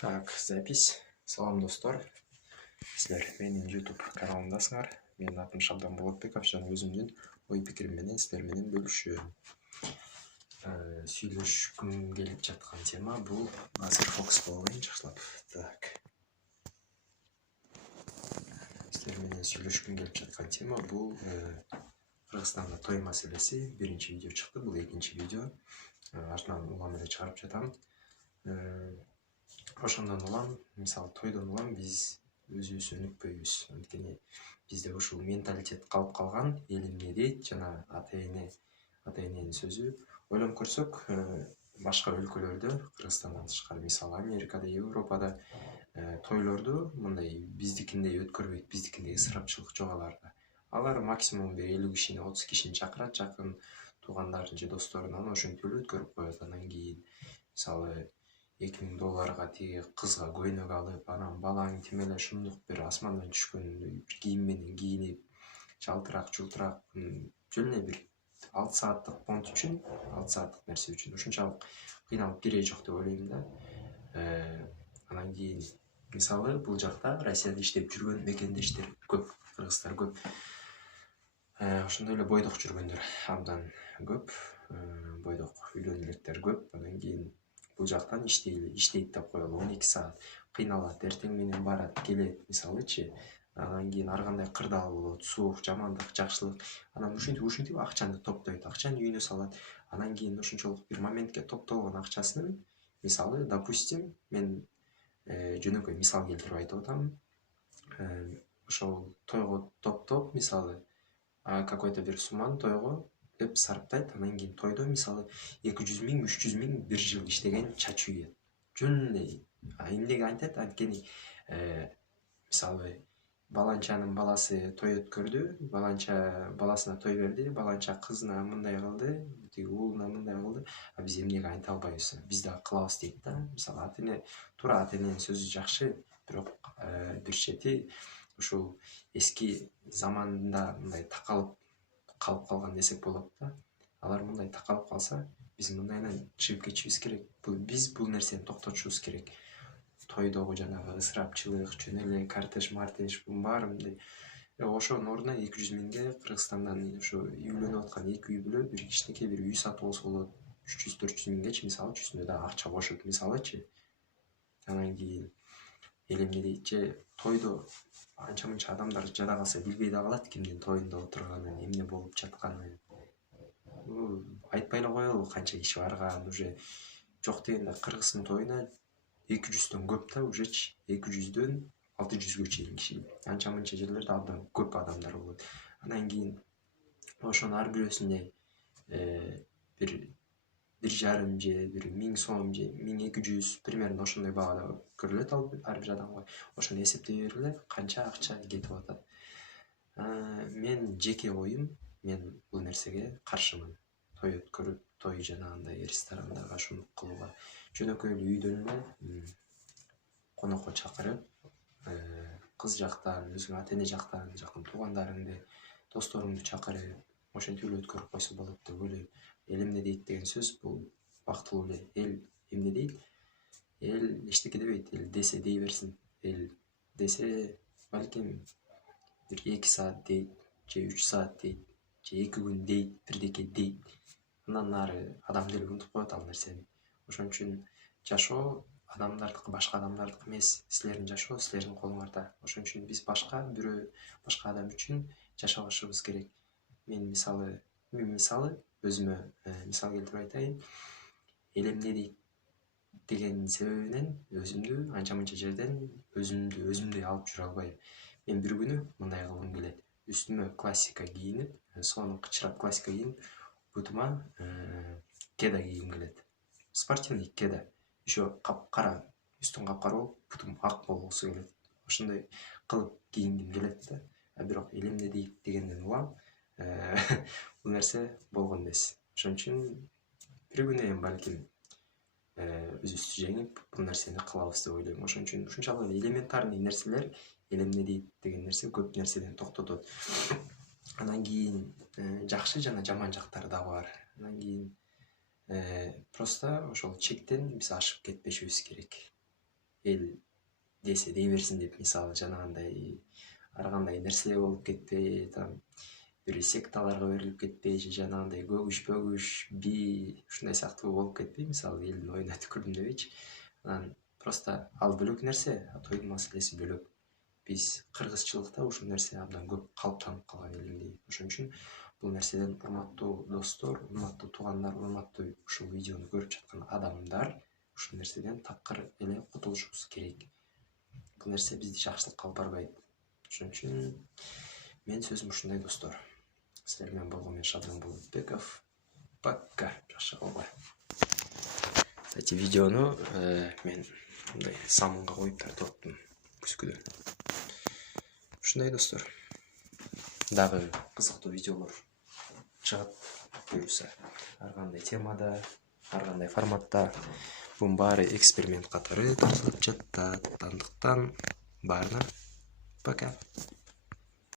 Так, запись. Салам достор. Сіздер менің YouTube каналымдасыңар. Менің атым Шабдан Болотбеков және өзімнің ой пікірімменен сіздерменен бөлісемін. Сөйлескім келіп жатқан тема бұл азыр фокус болайын жақсылап. Так. Сіздерменен сөйлескім келіп жатқан тема бұл Қырғызстанда той мәселесі. Бірінші видео шықты, бұл екінші видео. Артынан улам эле чыгарып жатам. Ошондон улам, мисалы тойдон улам биз өзүбүз өнүкпөйбүз. Анткени бизде ушул менталитет калып калган, эл эмне дейт жана ата-эненин сөзү. Ойлонуп көрсөк, башка өлкөлөрдө, Кыргызстандан тышкары, мисалы Америкада, Европада тойлорду мындай биздикиндей өткөрбөйт, биздикиндей ысырапчылык жок аларда. Алар максимум 50 кишини, 30 кишини чакырат, жакын туугандарын же досторунан ошентип эле өткөрүп коет. Анан кийин мисалы $2000 тиги кызга көйнөк алып, анан балаң тим эле ушундук бир асмандан түшкөн бир кийим менен кийинип, жалтырак жултурак жөн эле бир 6 сааттык понт үчүн, 6 сааттык нерсе үчүн ушунчалык кыйналып кереги жок деп ойлойм да. Анан кийин мисалы бул жакта Россияда иштеп жүргөн мекендештер көп, кыргыздар көп. Ошондой эле бойдок жүргөндөр абдан көп, бойдок үйлөнүп электер көп. Анан кийин бул жактан иштейт деп коелу, 12 саат кыйналат, эртең менен барат, келет, мисалычы. Анан кийин ар кандай кырдаал болот, суук, жамандык, жакшылык. Анан ушинтип акчаны топтойт, акчаны үйүнө салат. Анан кийин ошончолук бир моментке топтолгон акчасын, мисалы, допустим, мен жөнөкөй мисал келтирип айтып атам. Ошол тойго топтоп, мисалы, какой-то бир сумманы тойго деп сарптайт. Анан кийин тойдо мисалы 200 000, 300 000 бир жыл иштеген чачуу ийет. Жөн эле. Эмнеге айтат? Анткени мисалы баланчанын баласы той өткөрдү, баланча баласына той берди, баланча кызына мындай кылды, тиги уулуна мындай кылды. Биз эмнеге айта албайбыз? Биз да кылабыз дейт да. Мисалы ата-эненин сөзү жакшы, бирок бир чети ушул эски заманда мындай такалып калып калган десек болот да. Алар мындай такалып калса, биз мындайынан чыгып кетишибиз керек. Биз бул нерсени токтотушубуз керек. Тойдогу жанагы ысырапчылык, жөн эле картеж, бунун баары мындай. Ошонун ордуна 200 000ге Кыргызстандан ушу үйлөнүп аткан эки үй бүлө бир кичинекей бир үй сатып алса болот. 300-400 000гечи, мисалы, үстүнө да акча кошуп, мисалычы. Анан кийин эл эмне дейт, же тойдо анча-мынча адамдар жада калса билбей да калат кимдин тоюнда отурганын, эмне болуп жатканын. Айтпай эле коелу, канча киши барган, уже жок дегенде кыргыздын тоюна 200дөн көп да, ужечи 200дөн 600гө чейин киши. Анча-мынча жерлерде абдан көп адамдар болот. Анан кийин ошонун ар бирөөсүнө бир 1,5 же бир 1000 сом же 1200 примерно ошондой баада көрүлөт ар бир адамга. Ошону эсептей бергиле канча акча кетип атат. Мен жеке оюм, мен бул нерсеге каршымын. Той өткөрүп, той жанагындай ресторандарга ушуну кылууга. Жөнөкөй эле үйдөн эле конокко чакырып, кыз жактан, өзүң ата-эне жактан, жакын туугандарыңды, досторуңду чакырып, ошентип эле өткөрүп койсо болот деп ойлойм. Эл эмне дейт деген сөз бул бактылуу эле. Эл эмне дейт? Эл эчтеке дебейт. Эл десе дей берсин. Эл десе балким бир 2 саат дейт, же 3 саат дейт, же 2 күн дейт, бирдеке дейт. Андан ары адам деле унутуп коет ал нерсени. Ошон үчүн жашоо адамдардыкы, башка адамдардыкы эмес. Силердин жашоо силердин колуңарда. Ошон үчүн биз башка башка адам үчүн жашабашыбыз керек. Мен мисалы өзүмө мисал келтирип айтайын. Эл эмне дейт деген себебинен өзүмдү анча-мынча жерден өзүмдөй алып жүрө албайм. Мен бир күнү мындай кылгым келет. Үстүмө классика кийинип, сонун кычырап классика кийинип, бутума кеда кийгим келет. Спортивный кеда. Еще капкара, үстүн капкара болуп, бутум ак болгусу келет. Ошондой кылып кийингим келет да. Бирок эл эмне дейт дегенден улам бул нерсе болгон эмес. Ошон үчүн бир күнү эми балким өзүбүздү жеңип бул нерсени кылабыз деп ойлойм. Ошон үчүн ушунчалык элементарный нерселер, эл эмне дейт деген нерсе көп нерседен токтотот. Анан кийин жакшы жана жаман жактары да бар. Анан кийин просто ошол чектен биз ашып кетпешибиз керек. эл десе дей берсин деп, мисалы жанагындай ар кандай нерсе болуп кетпей, там бир секталарга берилип кетпей, же жанагындай көгүш бөгүш би ушундай сыяктуу болуп кетпей, мисалы элдин оюна түкүрдүм дебейчи. Анан просто ал бөлөк нерсе, тойдун маселеси бөлөк. Биз кыргызчылыкта ушул нерсе абдан көп калыптанып калган элимдей. Ошон үчүн бул нерседен урматтуу достор, урматтуу туугандар, урматтуу ушул видеону көрүп жаткан адамдар, ушул нерседен такыр эле кутулушубуз керек. Бул нерсе бизди жакшылыкка алып барбайт. Ошон үчүн менин сөзүм ушундай достор. Силер менен болгон мен Шабдан Болотбеков. Пока. Жакшы калгыла. Кстати, видеону мен мындай самынга коюп тартып аттым күзгүдөн. Ушундай достор. Дагы кызыктуу видеолор чыгат буюрса. Ар кандай темада, ар кандай форматта. Бунун баары эксперимент катары тартылып жатат. Андыктан баарына пока.